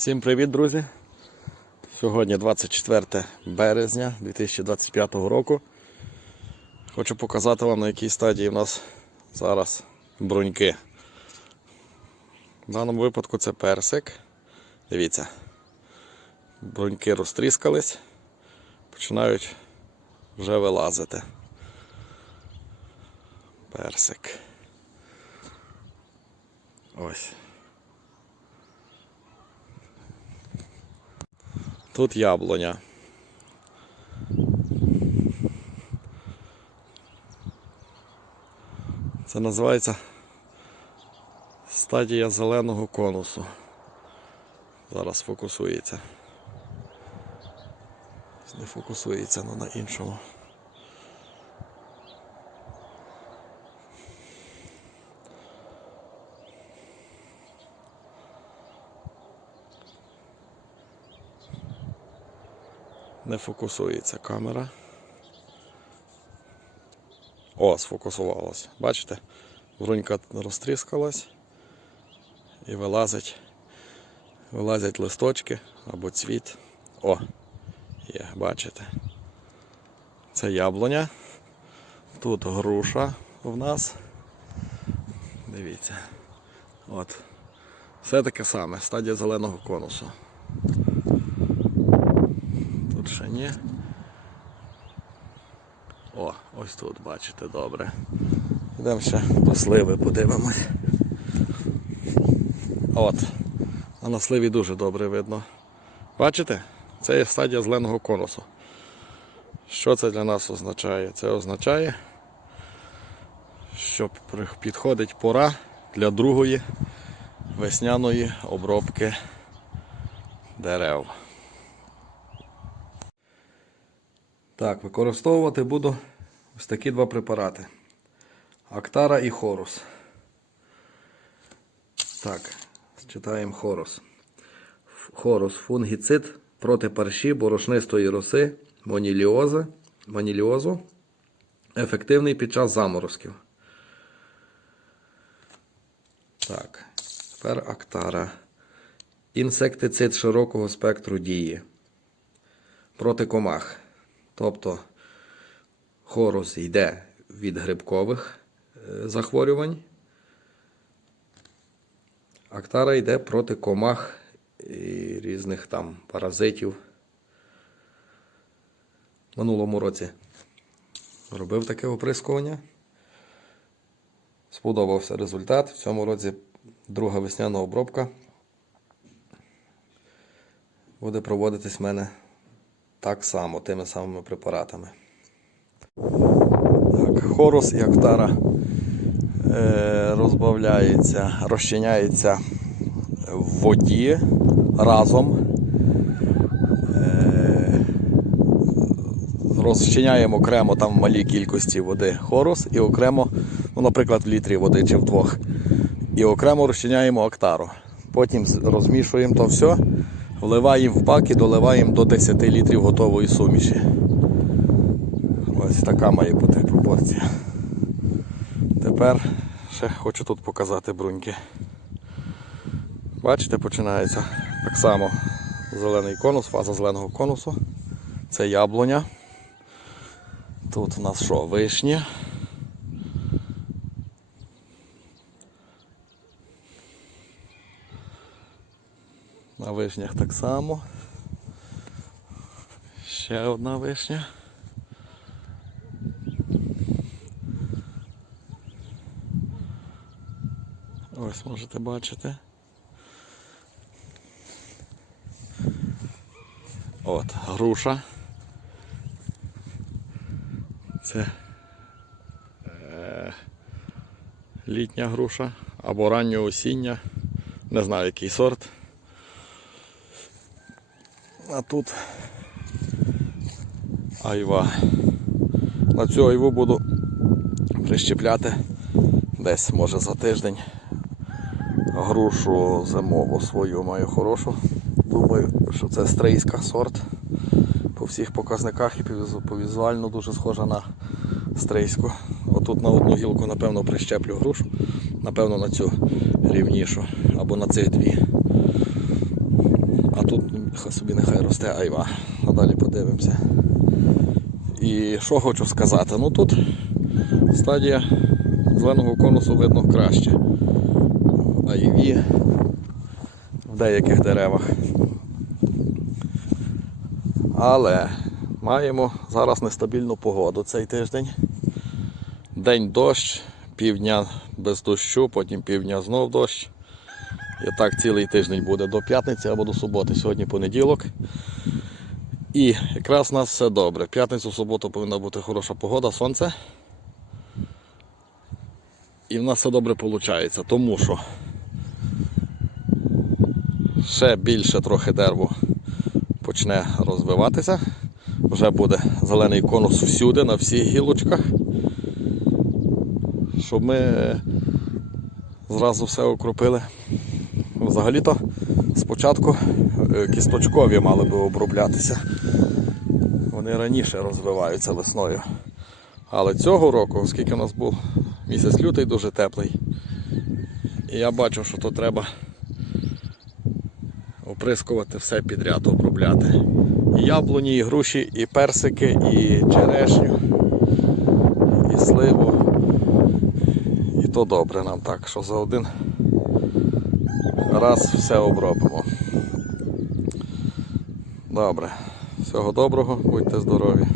Всім привіт, друзі! Сьогодні 24 березня 2025 року. Хочу показати вам, на якій стадії в нас зараз бруньки. В даному випадку це персик. Дивіться, бруньки розтріскались, починають вже вилазити. Персик. Ось. Тут яблуня. Це називається стадія зеленого конусу. Зараз фокусується. Не фокусується, але на іншому. Не фокусується камера. О, сфокусувалась. Бачите? Брунька розтріскалась і вилазить. Вилазять листочки або цвіт. О, є, бачите. Це яблуня. Тут груша в нас. Дивіться. От. Все таке саме, стадія зеленого конусу. Тут ні. О, ось тут, бачите, добре. Йдемо ще до сливи подивимось. От. А на сливі дуже добре видно. Бачите? Це є стадія зеленого конусу. Що це для нас означає? Це означає, що підходить пора для другої весняної обробки дерев. Так, використовувати буду ось такі два препарати. Актара і Хорус. Так, читаємо Хорус. Хорус фунгіцид проти парші, борошнистої роси, моніліози, моніліозу. Ефективний під час заморозків. Так, тепер Актара. Інсектицид широкого спектру дії. Проти комах. Тобто хорус йде від грибкових е, захворювань. Актара йде проти комах і різних там паразитів. Минулому році робив таке оприскування. Сподобався результат. В цьому році друга весняна обробка буде проводитись в мене так само, тими самими препаратами. Так, хорус і актара е, розбавляється, розчиняється в воді разом. Е, розчиняємо окремо там в малій кількості води хорус і окремо, ну, наприклад, в літрі води чи в двох. І окремо розчиняємо актару. Потім розмішуємо то все, вливаємо в бак і доливаємо до 10 літрів готової суміші. Ось така має бути пропорція. Тепер ще хочу тут показати бруньки. Бачите, починається так само зелений конус, фаза зеленого конусу. Це яблуня. Тут у нас що, вишня. На вишнях так само. Ще одна вишня. Ось можете бачити. От, груша. Це е, літня груша або ранньоосіння. Не знаю який сорт. А тут айва. На цю айву буду прищепляти десь, може за тиждень. Грушу зимову свою маю хорошу. Думаю, що це стрийська сорт. По всіх показниках і по візуально дуже схожа на стрийську. Отут на одну гілку, напевно, прищеплю грушу, напевно, на цю рівнішу або на цих дві. Хай собі нехай росте айва. А далі подивимося. І що хочу сказати? Ну тут стадія зеленого конусу видно краще. Айві в деяких деревах. Але маємо зараз нестабільну погоду цей тиждень. День дощ, півдня без дощу, потім півдня знов дощ. І так цілий тиждень буде до п'ятниці або до суботи. Сьогодні понеділок. І якраз у нас все добре. П'ятницю, суботу повинна бути хороша погода, сонце. І в нас все добре виходить, тому що ще більше трохи дерево почне розвиватися. Вже буде зелений конус всюди, на всіх гілочках. Щоб ми зразу все окропили. Взагалі-то спочатку е, кісточкові мали би оброблятися. Вони раніше розвиваються весною. Але цього року, оскільки у нас був місяць лютий дуже теплий, і я бачив, що то треба оприскувати все підряд, обробляти. І яблуні, і груші, і персики, і черешню, і сливу. І то добре нам так, що за один раз все обробимо. Добре. Всього доброго, будьте здорові.